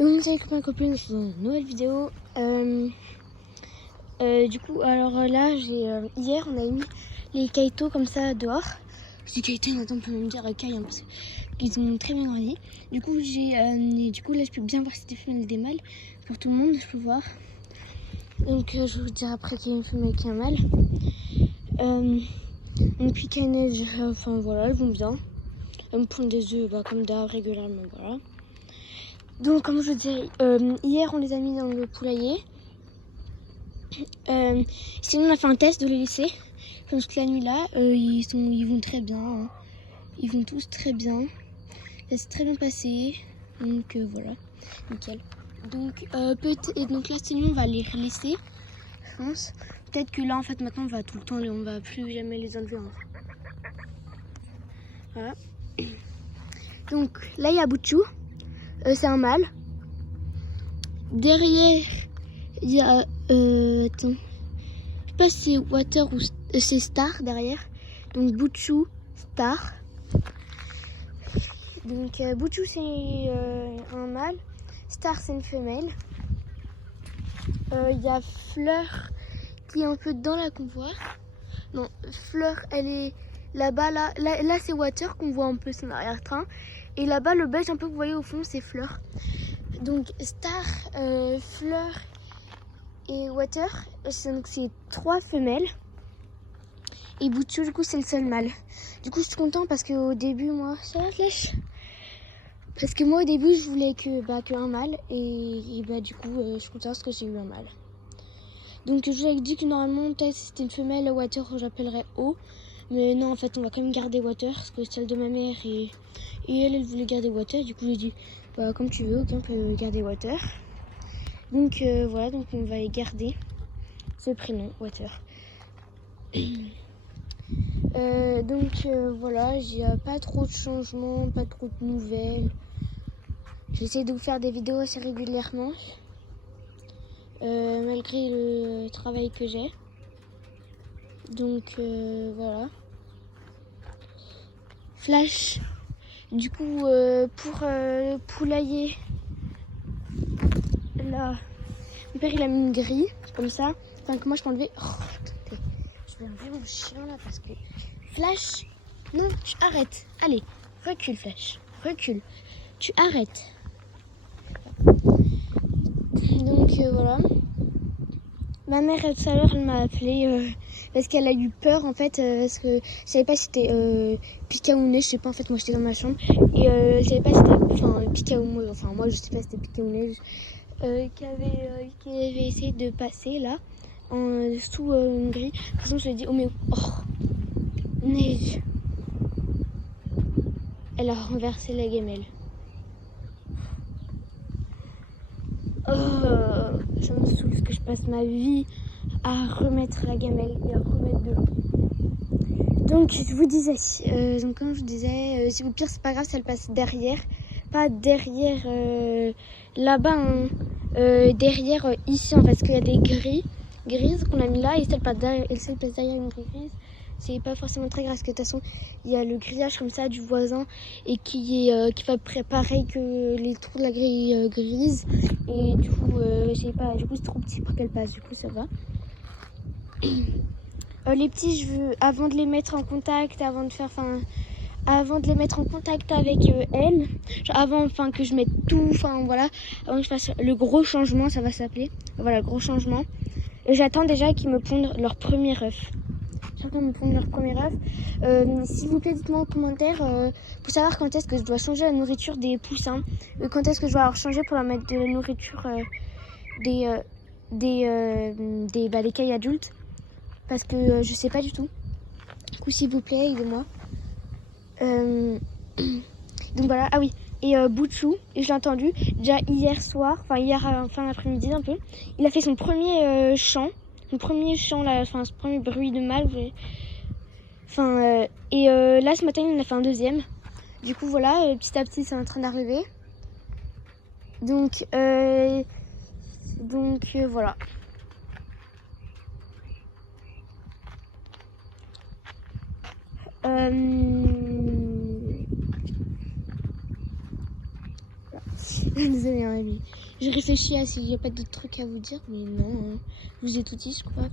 Donc salut copains et copines, je suis dans une nouvelle vidéo. Du coup, alors là, hier on a mis les kaito comme ça dehors. Je dis kaito, maintenant on peut même dire kai hein, parce qu'ils ont très bien grandi. Du coup, là je peux bien voir si c'était femelle et des mâles. Pour tout le monde, je peux voir. Donc je vais vous dire après qu'il y a une femelle et qu'il y a un mâle. Donc puis qu'il y a neige, enfin voilà, elles vont bien. Elles me pondent des œufs comme d'hab régulièrement, voilà. Donc comme je vous disais, hier on les a mis dans le poulailler. Sinon on a fait un test de les laisser. Comme toute la nuit là, ils vont très bien. Hein. Ils vont tous très bien. Ça s'est très bien passé. Donc voilà, nickel. Donc donc là sinon on va les laisser, je pense. Peut-être que là en fait maintenant on va tout le temps, on va plus jamais les enlever. Hein. Voilà. Donc là il y a Bouchou. C'est un mâle. Derrière, il y a... attends. Je sais pas si c'est Water ou c'est Star derrière. Donc Bouchou, Star. Donc Bouchou c'est un mâle. Star c'est une femelle. Il y a Fleur qui est un peu dans la qu'on voit. Non, Fleur elle est là-bas. Là c'est Water qu'on voit un peu son arrière-train. Et là-bas le beige un peu que vous voyez au fond c'est Fleur. Donc Star, Fleur et Water, donc c'est 3 femelles. Et Bouchou du coup c'est le seul mâle. Du coup je suis content parce qu'au début moi, ça va flèche. Parce que moi au début je voulais que un mâle et du coup je suis contente parce que j'ai eu un mâle. Donc je vous avais dit que normalement peut-être si c'était une femelle Water j'appellerais O. Mais non en fait on va quand même garder Water parce que c'est celle de ma mère et elle voulait garder Water. Du coup j'ai dit comme tu veux, ok on peut garder Water. Donc voilà, donc on va les garder ce prénom, Water. Voilà, il n'y a pas trop de changements, pas trop de nouvelles. J'essaie de vous faire des vidéos assez régulièrement, malgré le travail que j'ai. Donc voilà. Flash, du coup pour le poulailler, là, mon père il a mis une grille, comme ça. Enfin que moi je peux enlever. Oh, je vais enlever mon chien là parce que... Flash, non, tu arrêtes. Allez, recule Flash, recule. Tu arrêtes. Donc voilà. Ma mère tout à l'heure elle m'a appelé parce qu'elle a eu peur en fait parce que je savais pas si c'était Pika ou Neige, je sais pas en fait moi j'étais dans ma chambre et je savais pas si c'était Pika ou moi, enfin moi je sais pas si c'était Pika ou Neige qui avait essayé de passer là sous une grille. De toute façon je lui ai dit Neige. Elle a renversé la gamelle. Ça me saoule parce que je passe ma vie à remettre la gamelle et à remettre de l'eau. Donc je vous disais, donc comme je vous disais, si au pire c'est pas grave si elle passe derrière, pas derrière là-bas, hein, derrière ici en fait, parce qu'il y a des grilles grises qu'on a mis là et celle passe derrière, une grille grise. C'est pas forcément très grave parce que de toute façon il y a le grillage comme ça du voisin et qui va préparer que les trous de la grille grise et du coup je sais pas, du coup c'est trop petit pour qu'elle passe, du coup ça va. Les petits je veux avant de les mettre en contact, avant de les mettre en contact avec elle, avant que je mette tout, voilà, avant que je fasse le gros changement, ça va s'appeler, voilà, gros changement. J'attends déjà qu'ils me pondent leur premier œuf. J'attends me pondre leur premier œuf. S'il vous plaît, dites-moi en commentaire pour savoir quand est-ce que je dois changer la nourriture des poussins, quand est-ce que je dois leur changer pour leur mettre de la nourriture des cailles adultes, parce que je sais pas du tout. Du coup, s'il vous plaît, aidez-moi. Donc voilà, ah oui, et Bouchou, je l'ai entendu déjà hier soir, hier fin d'après-midi un peu, il a fait son premier chant, là, ce premier bruit de mâle, là ce matin il en a fait un deuxième. Du coup voilà, petit à petit c'est en train d'arriver. Donc voilà. Désolée, hein, Ellie. Je réfléchis à s'il n'y a pas d'autres trucs à vous dire, mais non, je vous ai tout dit, je crois.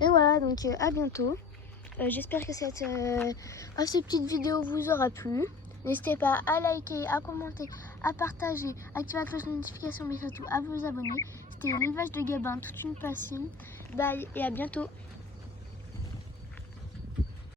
Et voilà, donc à bientôt. J'espère que cette petite vidéo vous aura plu. N'hésitez pas à liker, à commenter, à partager, à activer la cloche de notification, mais surtout à vous abonner. C'était l'élevage de Gabin, toute une passion. Bye et à bientôt.